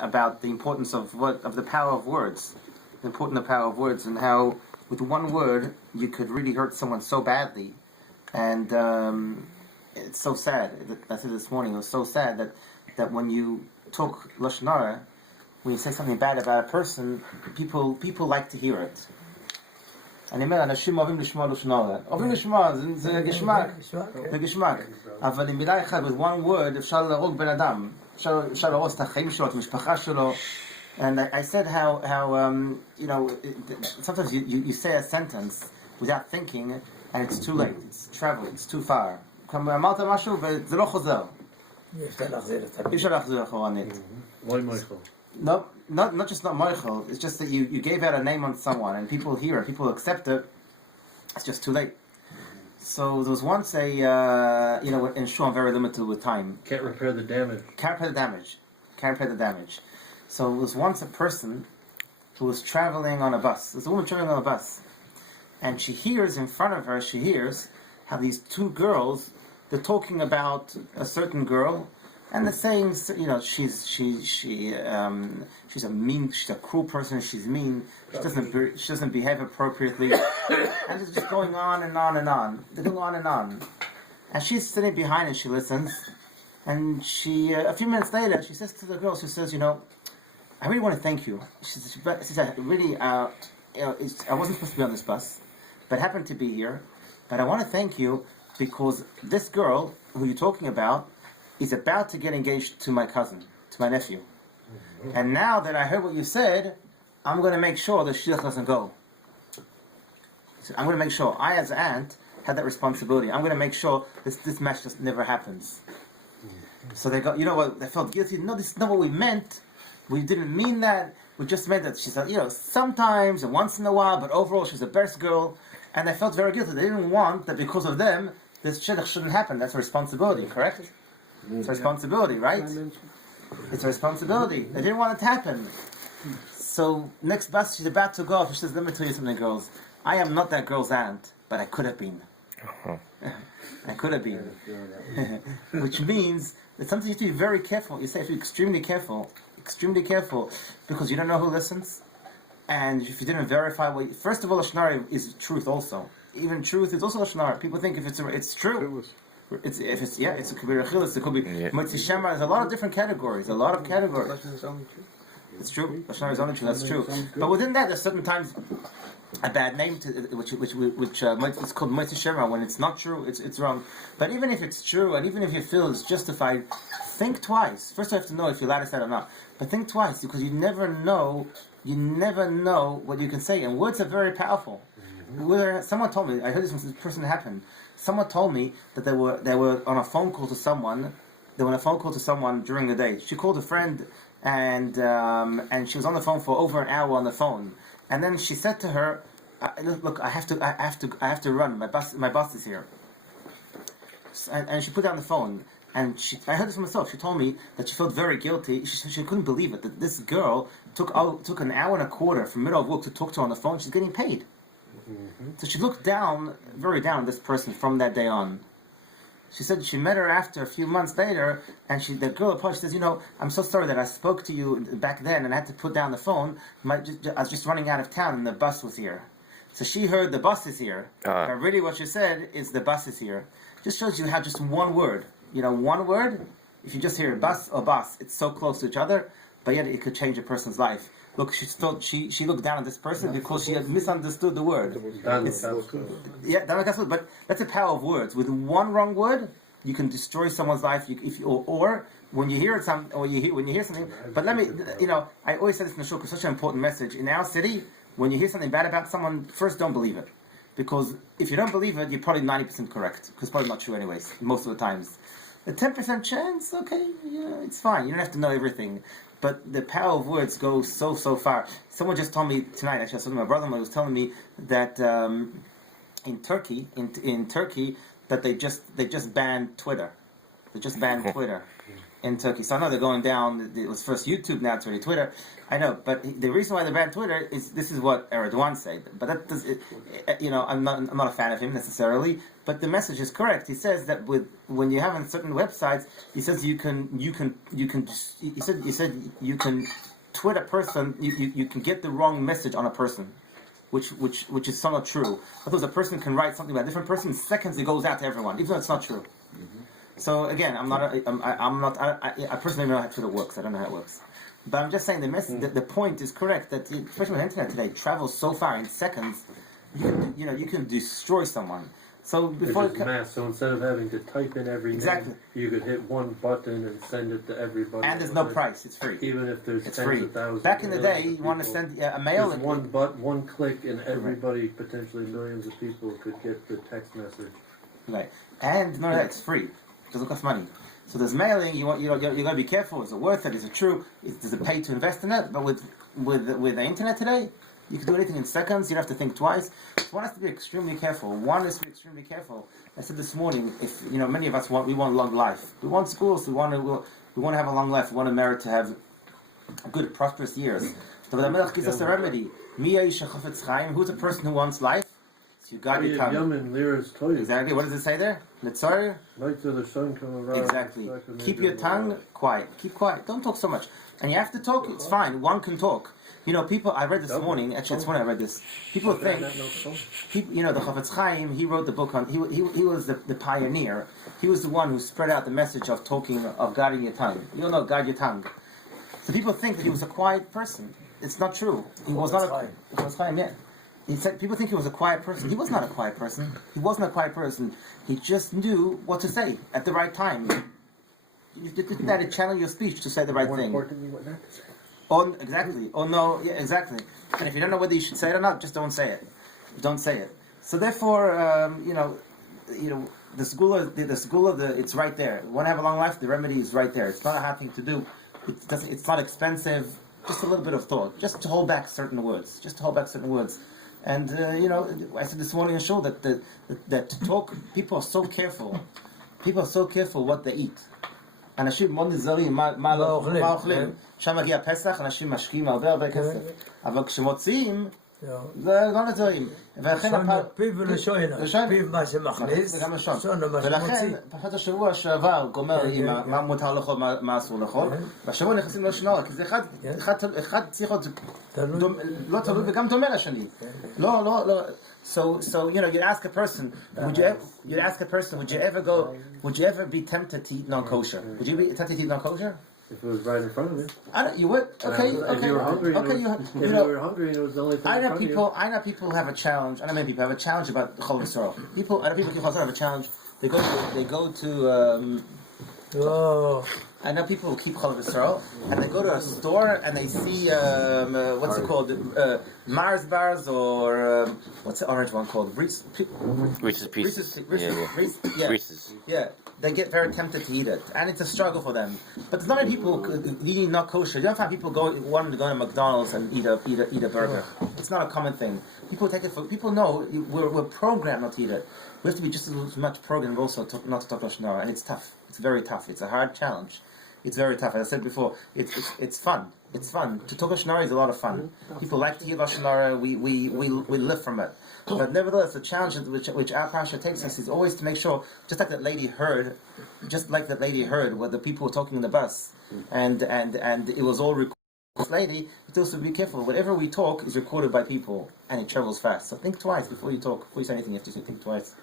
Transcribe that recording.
about the importance of the power of words, the power of words, and how with one word you could really hurt someone so badly, and it's so sad. I said this morning, it was so sad that when you talk Lashon Hara, when you say something bad about a person, people like to hear it. אני אומר, אנשים אוהבים לשמוע לשון הרע. אוהבים לשמוע, זה גשמק. אבל עם מילה אחת, with one word, אפשר להרוג בן אדם. אפשר להרוס את החיים שלו, את המשפחה שלו. And I said how sometimes you say a sentence without thinking, and it's too late. It's traveling, it's too far. אמרת משהו וזה לא חוזר. אי אפשר להחזיר אחורנית. No, not just not Michael. It's just that you gave out a name on someone, and people hear it, people accept it. It's just too late. So there was once in shul I'm very limited with time. Can't repair the damage. So there was once a person who was traveling on a bus. There's a woman traveling on a bus, and she hears in front of her. She hears how these two girls, they're talking about a certain girl. And the sayings, she's a cruel person. She's mean. She doesn't behave appropriately, and it's just going on and on and on. They're going on and on, and she's sitting behind and she listens. And she, a few minutes later, she says to the girl, she says, I really want to thank you. She said, really, I wasn't supposed to be on this bus, but happened to be here. But I want to thank you because this girl who you're talking about is about to get engaged to my cousin, to my nephew. Mm-hmm. And now that I heard what you said, I'm going to make sure the shidduch doesn't go. So I'm going to make sure. I, as an aunt, had that responsibility. I'm going to make sure this match just never happens. Mm-hmm. So they got, they felt guilty. No, this is not what we meant. We didn't mean that. We just meant that she said, sometimes and once in a while, but overall she's the best girl. And they felt very guilty. They didn't want that because of them, this shidduch shouldn't happen. That's a responsibility, correct? It's a responsibility, right? It's a responsibility. They didn't want it to happen. So next bus, she's about to go off. She says, let me tell you something, girls. I am not that girl's aunt, but I could have been. I could have been. Which means that sometimes you have to be very careful. You say you have to be extremely careful, because you don't know who listens. And if you didn't verify first of all, Lashon Hara is truth also. Even truth is also Lashon Hara. People think if it's true. It could be rechilas, it could be Motzi Shema. There's a lot of different categories. It's true. Lashon Hara is only true. That's true. But within that, there's certain times a bad name which it's called Motzi Shema. When it's not true, it's wrong. But even if it's true, and even if you feel it's justified, think twice. First, you have to know if you're allowed to say it or not. But think twice, because you never know what you can say, and words are very powerful. Someone told me, I heard this from this person happened. Someone told me that they were on a phone call to someone. They were on a phone call to someone during the day. She called a friend, and she was on the phone for over an hour on the phone. And then she said to her, "Look, I have to run. My boss is here." And she put down the phone. And I heard this from myself. She told me that she felt very guilty. She couldn't believe it, that this girl took an hour and a quarter from middle of work to talk to her on the phone. She's getting paid. Mm-hmm. So she looked very down on this person from that day on. She said she met her after a few months later, and the girl approached. She says, I'm so sorry that I spoke to you back then and I had to put down the phone. I was just running out of town and the bus was here. So she heard the bus is here. But really what she said is the bus is here. Just shows you how just one word, one word, if you just hear bus or bus, it's so close to each other, but yet it could change a person's life. Look, she looked down at this person because she had misunderstood the word. But that's the power of words. With one wrong word, you can destroy someone's life. Or when you hear something, when you hear something. But let me, I always say this in the show because it's such an important message. In our city, when you hear something bad about someone, first don't believe it, because if you don't believe it, you're probably 90% correct. Because it's probably not true anyways, most of the times. A 10% chance, okay, it's fine. You don't have to know everything. But the power of words goes so far. Someone just told me tonight, actually, I was talking to my brother-in-law, he was telling me that in Turkey, that they just banned Twitter. They just banned Twitter. in Turkey. So I know they're going down. It was first YouTube, now it's already Twitter. I know, but the reason why they banned Twitter is this is what Erdogan said. But that does, I'm not a fan of him necessarily. But the message is correct. He says that when you have on certain websites, he says you can he said you can tweet a person. You can get the wrong message on a person. Which is somewhat true. Because a person can write something about a different person, in seconds it goes out to everyone, even though it's not true. So again, I personally don't know how Twitter works. I don't know how it works. But I'm just saying the point is correct that especially with the internet today, travels so far in seconds. You can destroy someone. So before it's mass. So instead of having to type in every name, you could hit one button and send it to everybody. And there's no price; it's free. Even if there's it's tens free. of thousands. Back in the day, you want to send a mail. Just one click, and everybody, potentially millions of people, could get the text message. Right, and no, it's free. It doesn't cost money. So there's mailing. You got to be careful. Is it worth it? Is it true? Does it pay to invest in it? But with the internet today, you can do anything in seconds. You don't have to think twice. So one has to be extremely careful. I said this morning, if many of us want long life. We want schools. We want to have a long life. We want to merit to have good, prosperous years. So the Melech gives us a remedy. Who's a person who wants life? So you guide your tongue. Exactly. What does it say there? Litzar. Light till the sun come around. Exactly. Keep your tongue quiet. Keep quiet. Don't talk so much. And you have to talk. It's fine. One can talk. People, I read this morning, actually it's when I read this, people think, the Chafetz Chaim, he wrote the book on, he was the pioneer, he was the one who spread out the message of guarding your tongue. You don't know, guard your tongue. So people think that he was a quiet person. It's not true. He was not Chafetz Chaim, yeah. He said, people think he was a quiet person. He was not a quiet person. He wasn't a quiet person. He just knew what to say at the right time. You didn't have to channel your speech to say the right thing. More importantly, what not to say. Exactly. No, yeah, exactly. And if you don't know whether you should say it or not, just don't say it. Don't say it. So therefore, the school of it's right there. You want to have a long life, the remedy is right there. It's not a hard thing to do. It's not expensive. Just a little bit of thought. Just to hold back certain words. And I said this morning in shul that to talk, people are so careful. People are so careful what they eat. אנשים מאוד נזהרים מה אוכלים. שם מגיע פסח, אנשים משקיעים הרבה כסף. אבל כשמוציאים, זה לא נזהרים. לשון פיו ולשוינה. פיו מה שמכניס, לשון מה שמוציא. ולכן, פחות השבוע שעבר גומר עם מה מותר לאכול, מה אסור לאכול. והשבוע נכנסים לשון הרע, כי זה אחד צריך להיות לא תלוי וגם דומה לשני. לא. So you'd ask a person, would you ever be tempted to eat non-kosher? Would you be tempted to eat non-kosher? If it was right in front of you. You would? Okay. If you were hungry, if you were hungry and it was the only thing I know people have a challenge. I know many people have a challenge about Chol Yisrael. I know people have a challenge. They go to I know people who keep Chol Yisrael, and they go to a store and they see what's it called, Mars bars or what's the orange one called? Reese's Pieces. Reese's. Yeah, they get very tempted to eat it, and it's a struggle for them. But there's not many people eating not kosher. You don't find people wanting to go to McDonald's and eat a burger. It's not a common thing. People take it for. People know we're programmed not to eat it. We have to be just as much programmed also not to talk Lashon Hara, and it's tough. It's very tough. It's a hard challenge. It's very tough. As I said before, it's fun. It's fun. To talk Lashon Hara is a lot of fun. People like to hear Lashon Hara. We live from it. But nevertheless, the challenge which our Parsha takes us is always to make sure, just like that lady heard, what the people were talking in the bus, and it was all recorded. This lady, but also be careful. Whatever we talk is recorded by people, and it travels fast. So think twice before you talk. Before you say anything, you have to think twice.